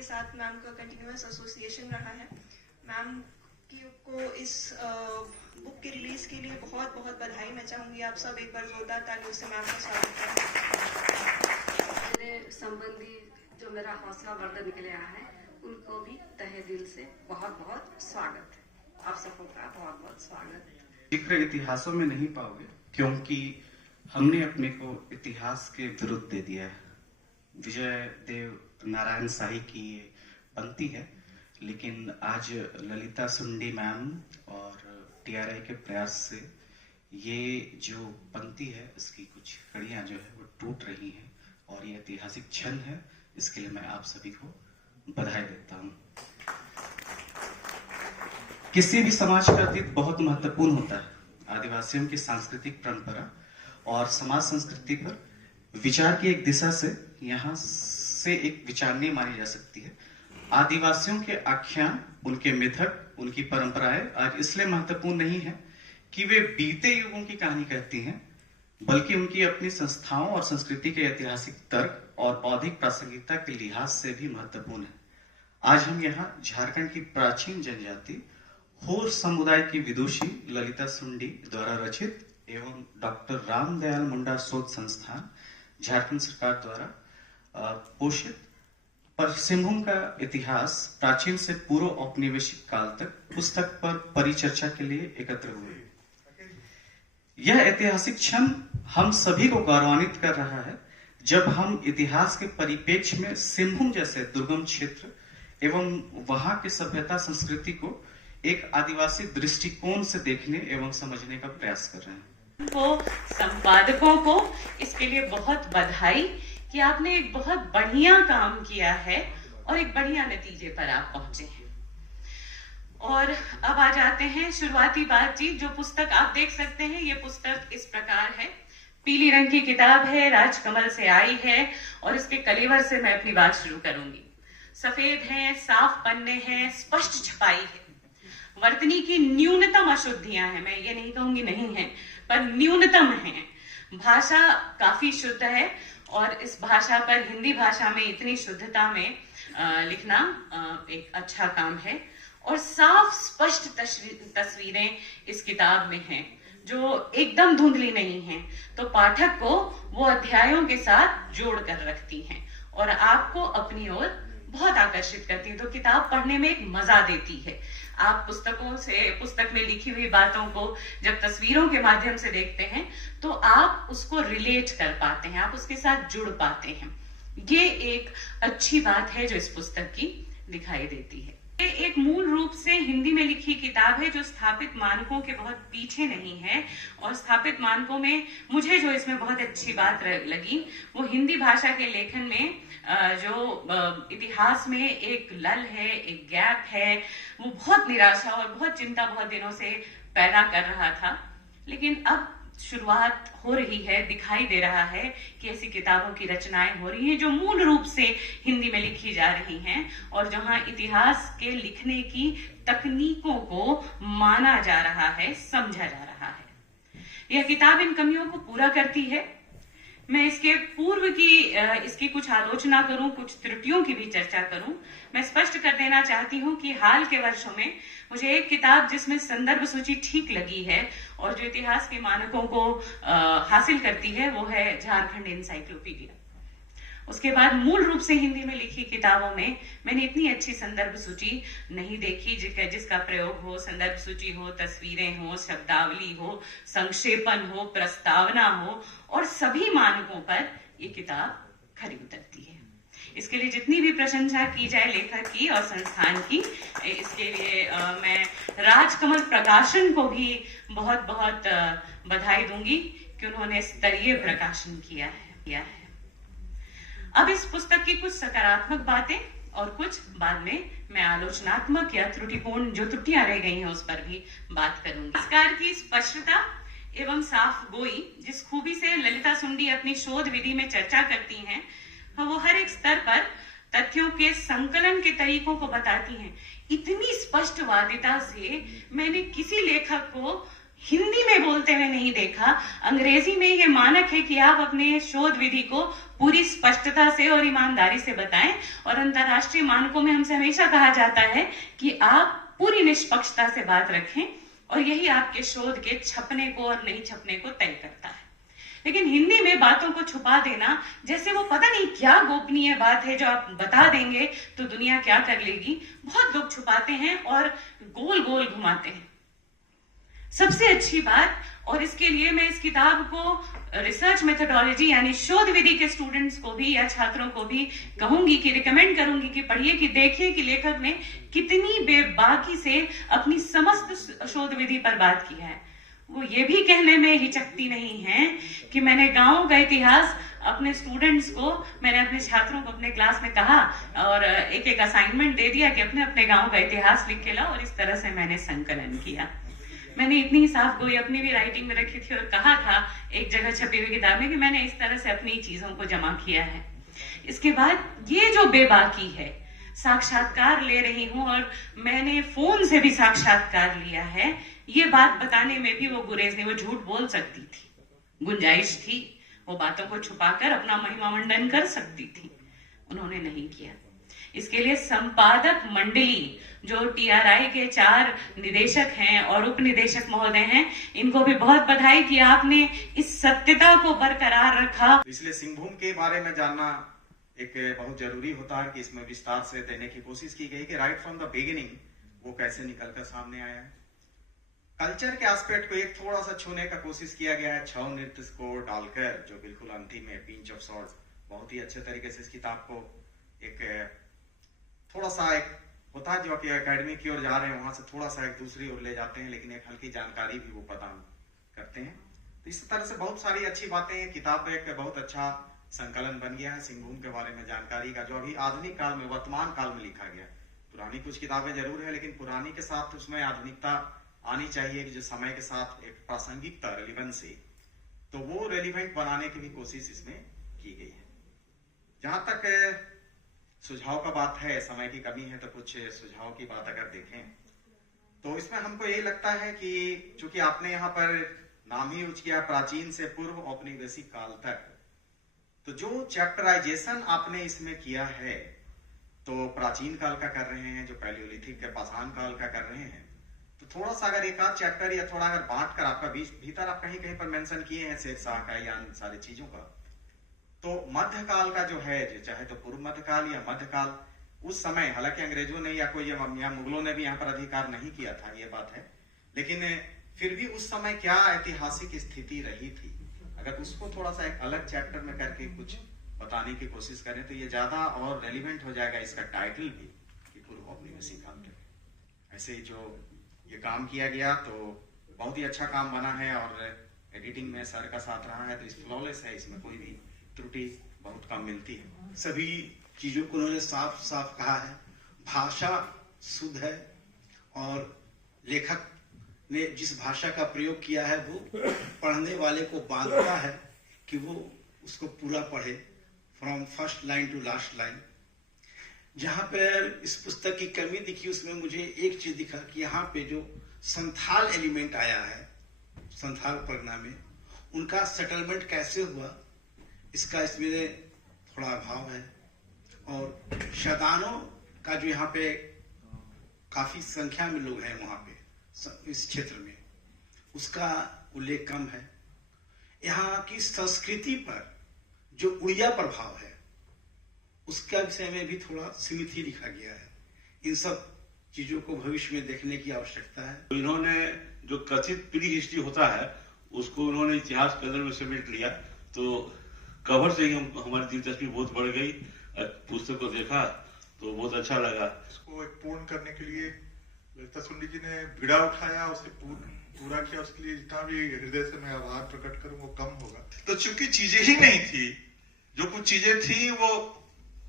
के साथ मैम का कंटिन्यूअस एसोसिएशन रहा है। मैम को इस बुक के रिलीज के लिए बहुत बहुत बधाई मैं चाहूँगी। आप सब एक बार जोरदार तालियों से मैम का स्वागत करें। मेरे संबंधी जो मेरा हौसला वर्धन के लिए आया है, उनको भी तहे दिल से बहुत बहुत स्वागत है। आप सबका बहुत बहुत स्वागत है। जिक्र इतिहासों में नहीं पाओगे, क्योंकि हमने अपने को इतिहास के विरुद्ध दे दिया है। विजय देव नारायण शाही की ये पंक्ति है, लेकिन आज ललिता सुंडी मैम और टीआरआई के प्रयास से ये जो पंक्ति है, इसकी कुछ कड़ियां जो है वो टूट रही हैं और ये ऐतिहासिक क्षण है। इसके लिए मैं आप सभी को बधाई देता हूं। किसी भी समाज का अतीत बहुत महत्वपूर्ण होता है। आदिवासियों की सांस्कृतिक परंपरा और समाज संस्कृति पर विचार की एक दिशा से यहाँ से एक विचारणीय मानी जा सकती है। आदिवासियों के आख्यान, उनके मिथक, उनकी परंपराएं आज इसलिए महत्वपूर्ण नहीं है कि वे बीते युगों की कहानी कहती हैं, बल्कि उनकी अपनी संस्थाओं और संस्कृति के ऐतिहासिक तर्क और बौद्धिक प्रासंगिकता के लिहाज से भी महत्वपूर्ण है। आज हम यहाँ झारखंड की प्राचीन जनजाति होर समुदाय की विदुषी ललिता सुंडी द्वारा रचित एवं डॉक्टर रामदयाल मुंडा शोध संस्थान झारखंड सरकार द्वारा पोषित पर सिंहभूम का इतिहास प्राचीन से पूर्व औपनिवेशिक काल तक पुस्तक पर परिचर्चा के लिए एकत्र हुए। यह ऐतिहासिक क्षण हम सभी को गौरवान्वित कर रहा है, जब हम इतिहास के परिप्रेक्ष्य में सिंहभूम जैसे दुर्गम क्षेत्र एवं वहां की सभ्यता संस्कृति को एक आदिवासी दृष्टिकोण से देखने एवं समझने का प्रयास कर रहे हैं। संपादकों को इसके लिए बहुत बधाई कि आपने एक बहुत बढ़िया काम किया है और एक बढ़िया नतीजे पर आप पहुंचे हैं। और अब आ जाते हैं शुरुआती बातचीत। जो पुस्तक आप देख सकते हैं, ये पुस्तक इस प्रकार है। पीली रंग की किताब है, राजकमल से आई है और इसके कलेवर से मैं अपनी बात शुरू करूंगी। सफेद है, साफ पन्ने हैं, स्पष्ट छपाई है। वर्तनी की न्यूनतम अशुद्धियां हैं, मैं ये नहीं कहूंगी नहीं है, पर न्यूनतम है। भाषा काफी शुद्ध है और इस भाषा पर, हिंदी भाषा में इतनी शुद्धता में लिखना एक अच्छा काम है। और साफ स्पष्ट तस्वीरें इस किताब में हैं, जो एकदम धुंधली नहीं हैं, तो पाठक को वो अध्यायों के साथ जोड़ कर रखती हैं और आपको अपनी ओर बहुत आकर्षित करती है। तो किताब पढ़ने में एक मजा देती है। आप पुस्तक में लिखी हुई बातों को जब तस्वीरों के माध्यम से देखते हैं तो आप उसको रिलेट कर पाते हैं, आप उसके साथ जुड़ पाते हैं। ये एक अच्छी बात है जो इस पुस्तक की दिखाई देती है। ये एक मूल रूप से हिंदी में लिखी किताब है जो स्थापित मानकों के बहुत पीछे नहीं है। और स्थापित मानकों में मुझे जो इसमें बहुत अच्छी बात लगी, वो हिंदी भाषा के लेखन में जो इतिहास में एक लल है, एक गैप है, वो बहुत निराशा और बहुत चिंता बहुत दिनों से पैदा कर रहा था। लेकिन अब शुरुआत हो रही है, दिखाई दे रहा है कि ऐसी किताबों की रचनाएं हो रही हैं जो मूल रूप से हिंदी में लिखी जा रही हैं और जहां इतिहास के लिखने की तकनीकों को माना जा रहा है, समझा जा रहा है। यह किताब इन कमियों को पूरा करती है। मैं इसके पूर्व की इसकी कुछ आलोचना करूं, कुछ त्रुटियों की भी चर्चा करूं। मैं स्पष्ट कर देना चाहती हूं कि हाल के वर्षों में मुझे एक किताब जिसमें संदर्भ सूची ठीक लगी है और जो इतिहास के मानकों को हासिल करती है, वो है झारखंड एनसाइक्लोपीडिया। उसके बाद मूल रूप से हिंदी में लिखी किताबों में मैंने इतनी अच्छी संदर्भ सूची नहीं देखी जिसका प्रयोग हो, संदर्भ सूची हो, तस्वीरें हो, शब्दावली हो, संक्षेपण हो, प्रस्तावना हो और सभी मानकों पर ये किताब खरी उतरती है। इसके लिए जितनी भी प्रशंसा की जाए लेखक की और संस्थान की, इसके लिए मैं राजकमल प्रकाशन को भी बहुत बहुत बधाई दूंगी कि उन्होंने स्तरीय प्रकाशन किया है। अब इस पुस्तक की कुछ सकारात्मक बातें और कुछ बाद में मैं आलोचनात्मक या त्रुटिपूर्ण जो त्रुटियां रह गई हैं उस पर भी बात करूंगी। इस प्रकार की स्पष्टता एवं साफ गोई जिस खूबी से ललिता सुंडी अपनी शोध विधि में चर्चा करती हैं, वो हर एक स्तर पर तथ्यों के संकलन के तरीकों को बताती हैं। इतनी स्पष्टवादिता से मैंने किसी लेखक को हिंदी में बोलते हुए नहीं देखा। अंग्रेजी में ये मानक है कि आप अपने शोध विधि को पूरी स्पष्टता से और ईमानदारी से बताएं, और अंतर्राष्ट्रीय मानकों में हमसे हमेशा कहा जाता है कि आप पूरी निष्पक्षता से बात रखें, और यही आपके शोध के छपने को और नहीं छपने को तय करता है। लेकिन हिंदी में बातों को छुपा देना, जैसे वो पता नहीं क्या गोपनीय बात है जो आप बता देंगे तो दुनिया क्या कर लेगी, बहुत लोग छुपाते हैं और गोल गोल घुमाते हैं। सबसे अच्छी बात, और इसके लिए मैं इस किताब को रिसर्च मेथोडोलॉजी यानी शोध विधि के स्टूडेंट्स को भी या छात्रों को भी कहूंगी कि रिकमेंड करूंगी कि पढ़िए, कि देखिए कि लेखक ने कितनी बेबाकी से अपनी समस्त शोध विधि पर बात की है। वो ये भी कहने में हिचकती नहीं है कि मैंने गांवों का इतिहास अपने स्टूडेंट्स को, मैंने अपने छात्रों को अपने क्लास में कहा और एक एक असाइनमेंट दे दिया कि अपने अपने गांव का इतिहास लिख के लाओ, और इस तरह से मैंने संकलन किया। मैंने इतनी साफ गोई अपनी भी राइटिंग में रखी थी और कहा था एक जगह छपी हुई किताब में कि मैंने इस तरह से अपनी चीजों को जमा किया है। इसके बाद ये जो बेबाकी है, साक्षात्कार ले रही हूं और मैंने फोन से भी साक्षात्कार लिया है, ये बात बताने में भी वो गुरेज नहीं, वो झूठ बोल सकती थी, गुंजाइश थी, वो बातों को छुपाकर अपना महिमामंडन कर सकती थी, उन्होंने नहीं किया। इसके लिए संपादक मंडली जो टीआरआई के 4 निदेशक हैं और उप निदेशक महोदय हैं, इनको भी बहुत बधाई कि आपने इस सत्यता को बरकरार रखा। इसलिए सिंहभूम के बारे में जानना एक बहुत जरूरी होता है कि इसमें विस्तार से देने की कोशिश की गई कि राइट फ्रॉम द बिगिनिंग वो कैसे निकलकर सामने आया है। कल्चर के एस्पेक्ट को एक थोड़ा सा छूने का कोशिश किया गया है छौ नृत्य को डालकर, जो बिल्कुल अंतिम में पिंच ऑफ सॉल्ट बहुत ही अच्छे तरीके से इस किताब को एक थोड़ा सा एक होता है जो कि एकेडमी की ओर जा रहे हैं वहां से थोड़ा सा एक दूसरी ओर ले जाते हैं, लेकिन एक हल्की जानकारी भी वो प्रदान करते हैं। तो इस तरह से बहुत सारी अच्छी बातें हैं। किताब एक बहुत अच्छा संकलन बन गया है सिंहभूम के बारे में जानकारी का, जो अभी आधुनिक काल में, वर्तमान काल में लिखा गया। पुरानी कुछ किताबें जरूर है, लेकिन पुरानी के साथ उसमें आधुनिकता आनी चाहिए कि जो समय के साथ एक प्रासंगिकता, रेलिवेंसी, तो वो रेलिवेंट बनाने की भी कोशिश इसमें की गई है। जहां तक सुझाव का बात है, समय की कमी है तो कुछ सुझाव की बात अगर देखें तो इसमें हमको ये लगता है कि चूंकि आपने यहाँ पर नाम ही उच्च किया प्राचीन से पूर्व औपनिवेशिक काल तक, तो जो चैप्टराइजेशन आपने इसमें किया है तो प्राचीन काल का कर रहे हैं, जो पैलियोलिथिक के पाषाण काल का कर रहे हैं, तो थोड़ा सा अगर एक आध चैप्टर या थोड़ा अगर बांट कर आपका भीतर आप कहीं कहीं पर मेंशन किए हैं शेरशाह का या अन्य सारी चीजों का, तो मध्यकाल का जो है, चाहे तो पूर्व मध्यकाल या मध्यकाल, उस समय हालांकि अंग्रेजों ने या कोई या मुगलों ने भी यहाँ पर अधिकार नहीं किया था, ये बात है, लेकिन फिर भी उस समय क्या ऐतिहासिक स्थिति रही थी, अगर उसको थोड़ा सा एक अलग चैप्टर में करके कुछ बताने की कोशिश करें तो ये ज्यादा और रेलिवेंट हो जाएगा इसका टाइटल भी कि पूर्व औपनिवेशिक काल के। ऐसे जो ये काम किया गया तो बहुत ही अच्छा काम बना है और एडिटिंग में सर का साथ रहा है तो इस फ्लॉलेस है, इसमें कोई भी त्रुटि बहुत कम मिलती है। सभी चीजों को उन्होंने साफ साफ कहा है, भाषा शुद्ध है और लेखक ने जिस भाषा का प्रयोग किया है वो पढ़ने वाले को बांधता है कि वो उसको पूरा पढ़े, from first line to last line. जहां पर इस पुस्तक की कमी दिखी उसमें मुझे एक चीज दिखा कि यहाँ पे जो संथाल एलिमेंट आया है, संथाल परगना में उनका सेटलमेंट कैसे हुआ, इसका इसमें थोड़ा अभाव है। और शदानों का जो यहाँ पे काफी संख्या में लोग हैं वहां पे इस क्षेत्र में, उसका उल्लेख कम है। यहाँ की संस्कृति पर जो उड़िया प्रभाव है उसका विषय में भी थोड़ा सीमित ही लिखा गया है। इन सब चीजों को भविष्य में देखने की आवश्यकता है। इन्होंने जो कथित प्री हिस्ट्री होता है उसको उन्होंने इतिहास के अंदर में समेट लिया, तो कवर से ही हमारी दिलचस्पी बहुत बढ़ गई। पुस्तक को देखा तो बहुत अच्छा लगा। इसको एक पूर्ण करने के लिए ललिता सुंडी जी ने बीड़ा उठाया, उसे पूरा किया, उसके लिए जितना भी हृदय से मैं आभार प्रकट करूं वो कम होगा। तो चूंकि चीजें ही नहीं थी, जो कुछ चीजें थी वो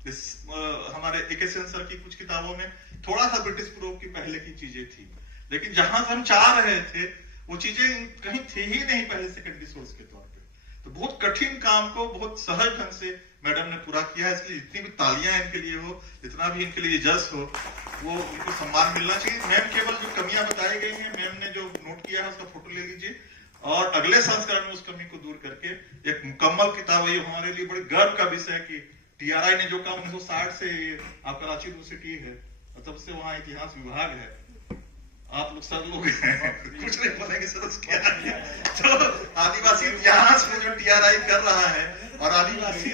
हमारे ए.के. सेंसर की कुछ किताबों में थोड़ा सा ब्रिटिश प्रूफ की पहले की चीजें थी, लेकिन जहां से हम चाह रहे थे वो चीजें कहीं थी ही नहीं पहले सेकेंडरी सोर्स के तौर पे। तो बहुत कठिन काम को बहुत सहज ढंग से मैडम ने पूरा किया है, इसलिए जितनी भी तालियां इनके लिए हो, जितना भी इनके लिए जस हो, वो उनको सम्मान मिलना चाहिए। मैम केवल जो कमियां बताई गई हैं, मैम ने जो नोट किया है उसका फोटो ले लीजिए, और अगले संस्करण में उस कमी को दूर करके एक मुकम्मल किताब है। ये हमारे लिए बड़े गर्व का विषय है कि टीआरआई ने जो काम 1960 से, आप कराची यूनिवर्सिटी है और तब से वहाँ इतिहास विभाग है, आप लोग सब लोग हैं, कुछ नहीं बोलेंगे सर क्या है। तो आदिवासी इतिहास में जो टीआरआई कर रहा है और आदिवासी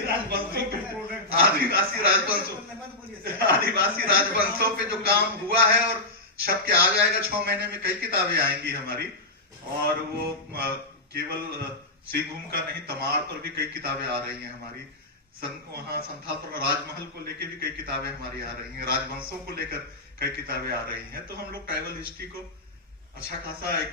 राजवंशों पे जो काम हुआ है, और छप के आ जाएगा 6 महीने में, कई किताबें आएंगी हमारी, और वो केवल सिंहभूम का नहीं, तमाड़ पर भी कई किताबें आ रही हैं हमारी, वहाँ संथाल पर राजमहल को लेके भी कई किताबें हमारी आ रही हैं, राजवंशों को लेकर कई किताबें आ रही हैं। तो हम लोग ट्राइबल हिस्ट्री को अच्छा खासा एक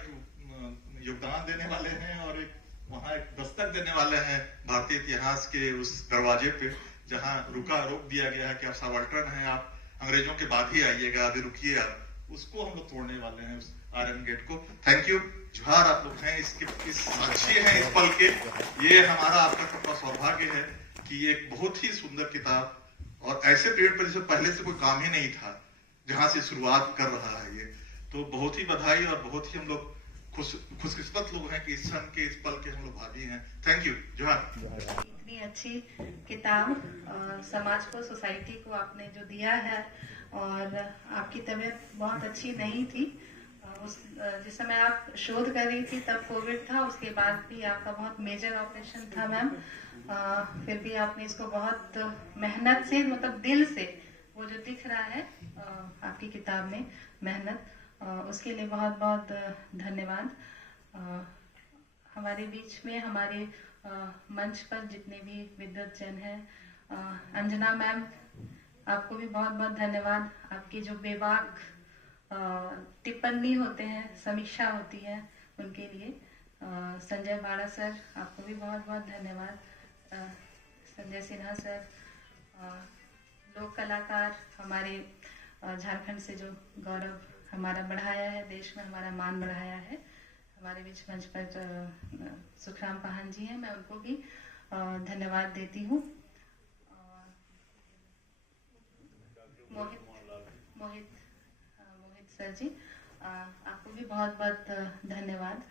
योगदान देने वाले हैं, और एक वहाँ एक दस्तक देने वाले हैं भारतीय इतिहास के उस दरवाजे पे जहाँ रोक दिया गया है कि आप सबाल्टर्न हैं, आप अंग्रेजों के बाद ही आइएगा, अभी रुकिए आप, उसको हम लोग तोड़ने वाले हैं, उस आयरन गेट को। थैंक यू, जोहार आप लोग हैं इस साक्षी हैं इस पल के। ये हमारा आपका सबका सौभाग्य है कि ये एक बहुत ही सुंदर किताब, और ऐसे पीरियड पर जिसे पहले से कोई काम ही नहीं था, जहां से शुरुआत कर रहा है ये, तो बहुत ही बधाई, और बहुत ही हम लोग खुशकिस्मत लोग हैं कि इस क्षण के, इस पल के हम लोग भागी हैं। थैंक यू, जोहार। इतनी अच्छी किताब समाज को, सोसाइटी को आपने जो दिया है, और आपकी तबीयत बहुत अच्छी नहीं थी जिस समय आप शोध कर रही थी, तब कोविड था, उसके बाद भी आपका बहुत मेजर ऑपरेशन था मैम, फिर भी आपने इसको बहुत मेहनत से, मतलब दिल से, वो जो दिख रहा है आपकी किताब में मेहनत, उसके लिए बहुत बहुत धन्यवाद। हमारे बीच में, हमारे मंच पर जितने भी विद्वत जन हैं, अंजना मैम आपको भी बहुत बहुत धन्यवाद। आपकी जो बेबाक टिप्पणी होते हैं, समीक्षा होती है, उनके लिए। संजय बाड़ा सर आपको भी बहुत बहुत धन्यवाद। संजय सिन्हा सर, लोक कलाकार, हमारे झारखंड से जो गौरव हमारा बढ़ाया है, देश में हमारा मान बढ़ाया है, हमारे बीच मंच पर सुखराम पाहन जी हैं, मैं उनको भी धन्यवाद देती हूँ। मोहित सर जी, आपको भी बहुत बहुत धन्यवाद।